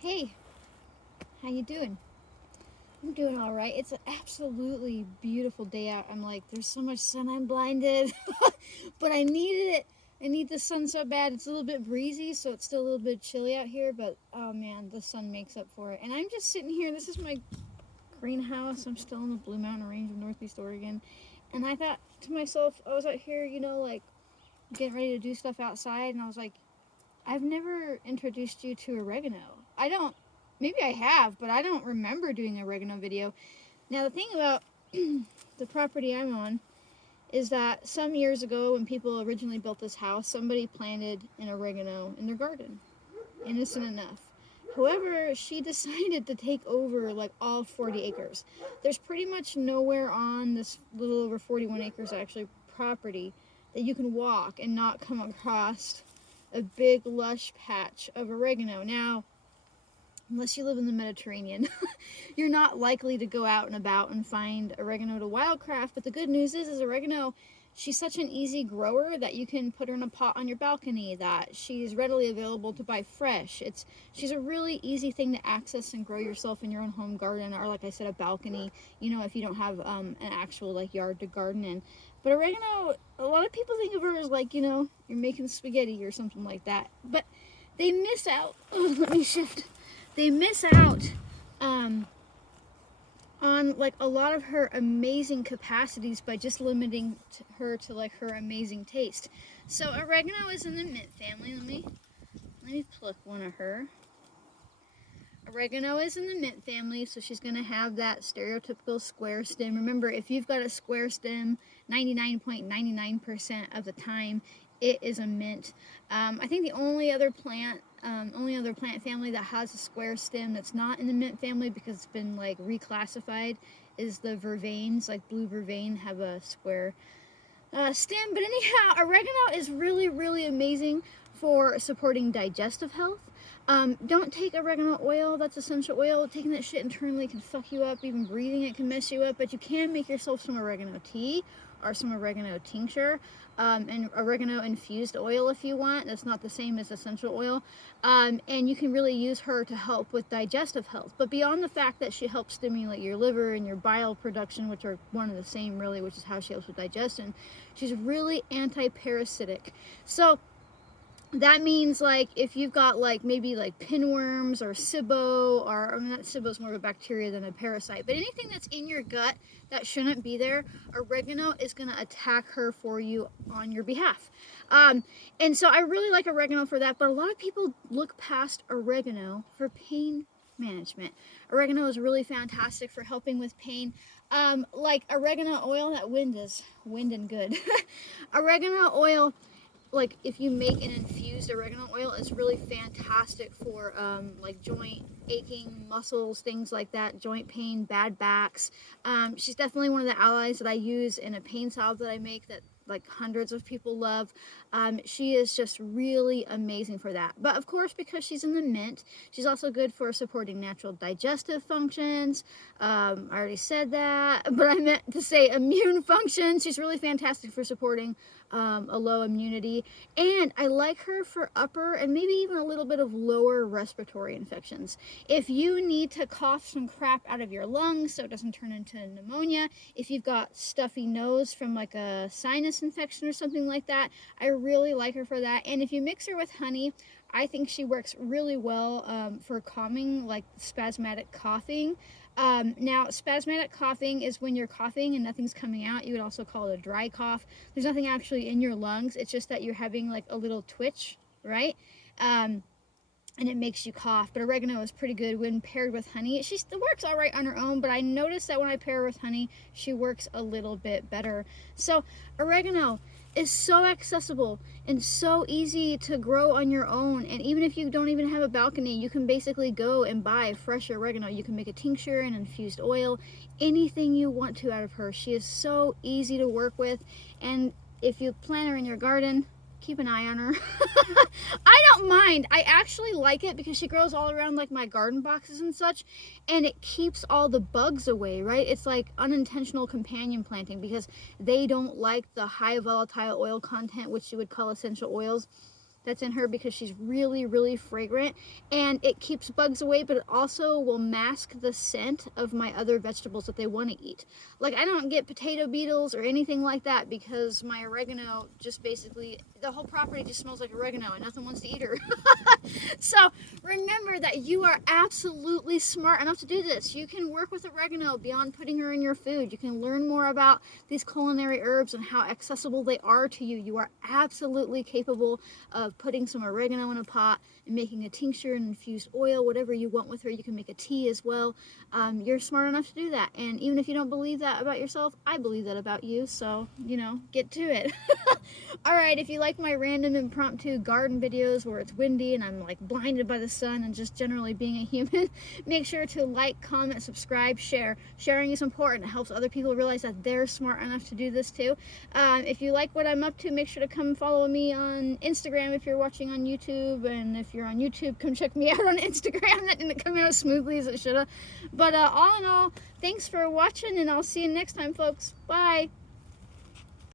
Hey, how you doing? I'm doing all right. It's an absolutely beautiful day out. I'm like, there's so much sun, I'm blinded, but I needed it. I need the sun so bad. It's a little bit breezy, so it's still a little bit chilly out here, but oh man, the sun makes up for it. And I'm just sitting here. This is my greenhouse. I'm still in the Blue Mountain Range of Northeast Oregon, and I thought to myself, I was out here, like getting ready to do stuff outside, and I was like, I've never introduced you to oregano. I don't. Maybe I have, but I don't remember doing an oregano video. Now the thing about the property I'm on is that some years ago, when people originally built this house, somebody planted an oregano in their garden. Innocent enough. However, she decided to take over like all 40 acres. There's pretty much nowhere on this little over 41 acres actually property that you can walk and not come across a big lush patch of oregano. Now, unless you live in the Mediterranean, you're not likely to go out and about and find oregano to wildcraft. But the good news is oregano, she's such an easy grower that you can put her in a pot on your balcony, that she's readily available to buy fresh. She's a really easy thing to access and grow yourself in your own home garden, or like I said, a balcony, if you don't have an actual like yard to garden in. But oregano, a lot of people think of her as like, you're making spaghetti or something like that. But they miss out. Oh, let me shift. They miss out on like a lot of her amazing capacities by just limiting her to like her amazing taste. So oregano is in the mint family. Let me pluck one of her. Oregano is in the mint family, so she's going to have that stereotypical square stem. Remember, if you've got a square stem, 99.99% of the time, it is a mint. I think the only other plant family that has a square stem that's not in the mint family because it's been like reclassified is the vervains. Like blue vervain have a square stem. But anyhow, oregano is really, really amazing for supporting digestive health. Don't take oregano oil, that's essential oil. Taking that shit internally can fuck you up. Even breathing it can mess you up. But you can make yourself some oregano tea or some oregano tincture, and oregano infused oil if you want. That's not the same as essential oil. And you can really use her to help with digestive health. But beyond the fact that she helps stimulate your liver and your bile production, which are one and the same really, which is how she helps with digestion, she's really anti-parasitic. So that means like if you've got like maybe like pinworms or SIBO, or I mean, not SIBO is more of a bacteria than a parasite, but anything that's in your gut that shouldn't be there, oregano is going to attack her for you on your behalf. And so I really like oregano for that, but a lot of people look past oregano for pain management. Oregano is really fantastic for helping with pain. Like oregano oil, that wind is winding good. Oregano oil, like if you make an infused oregano oil, it's really fantastic for like joint aching, muscles, things like that, joint pain, bad backs. She's definitely one of the allies that I use in a pain salve that I make that like hundreds of people love. She is just really amazing for that. But of course, because she's in the mint, she's also good for supporting natural digestive functions. I already said that, but I meant to say immune functions. She's really fantastic for supporting a low immunity. And I like her for upper and maybe even a little bit of lower respiratory infections. If you need to cough some crap out of your lungs so it doesn't turn into pneumonia, if you've got stuffy nose from like a sinus infection or something like that, I really like her for that. And if you mix her with honey, I think she works really well for calming like spasmodic coughing. Now, spasmodic coughing is when you're coughing and nothing's coming out. You would also call it a dry cough. There's nothing actually in your lungs. It's just that you're having like a little twitch, right? And it makes you cough. But oregano is pretty good when paired with honey. It works all right on her own, but I noticed that when I pair her with honey, she works a little bit better. So oregano is so accessible and so easy to grow on your own. And even if you don't even have a balcony, you can basically go and buy fresh oregano. You can make a tincture and infused oil, anything you want to out of her. She is so easy to work with. And if you plant her in your garden, keep an eye on her. I don't mind. I actually like it because she grows all around like my garden boxes and such, and it keeps all the bugs away, right? It's like unintentional companion planting because they don't like the high volatile oil content, which you would call essential oils. that's in her because she's really, really fragrant, and it keeps bugs away, but it also will mask the scent of my other vegetables that they want to eat. Like, I don't get potato beetles or anything like that because my oregano just basically, the whole property just smells like oregano and nothing wants to eat her. So remember that you are absolutely smart enough to do this. You can work with oregano beyond putting her in your food. You can learn more about these culinary herbs and how accessible they are to you. You are absolutely capable of putting some oregano in a pot and making a tincture and infused oil, whatever you want with her. You can make a tea as well. You're smart enough to do that. And even if you don't believe that about yourself, I believe that about you. So, you know, get to it. Alright, if you like my random impromptu garden videos where it's windy and I'm like blinded by the sun and just generally being a human, make sure to like, comment, subscribe, share. Sharing is important. It helps other people realize that they're smart enough to do this too. If you like what I'm up to, make sure to come follow me on Instagram if you're watching on YouTube, and if you're on YouTube, come check me out on Instagram. That didn't come out as smoothly as it should have. But all in all, thanks for watching, and I'll see you next time, folks. Bye!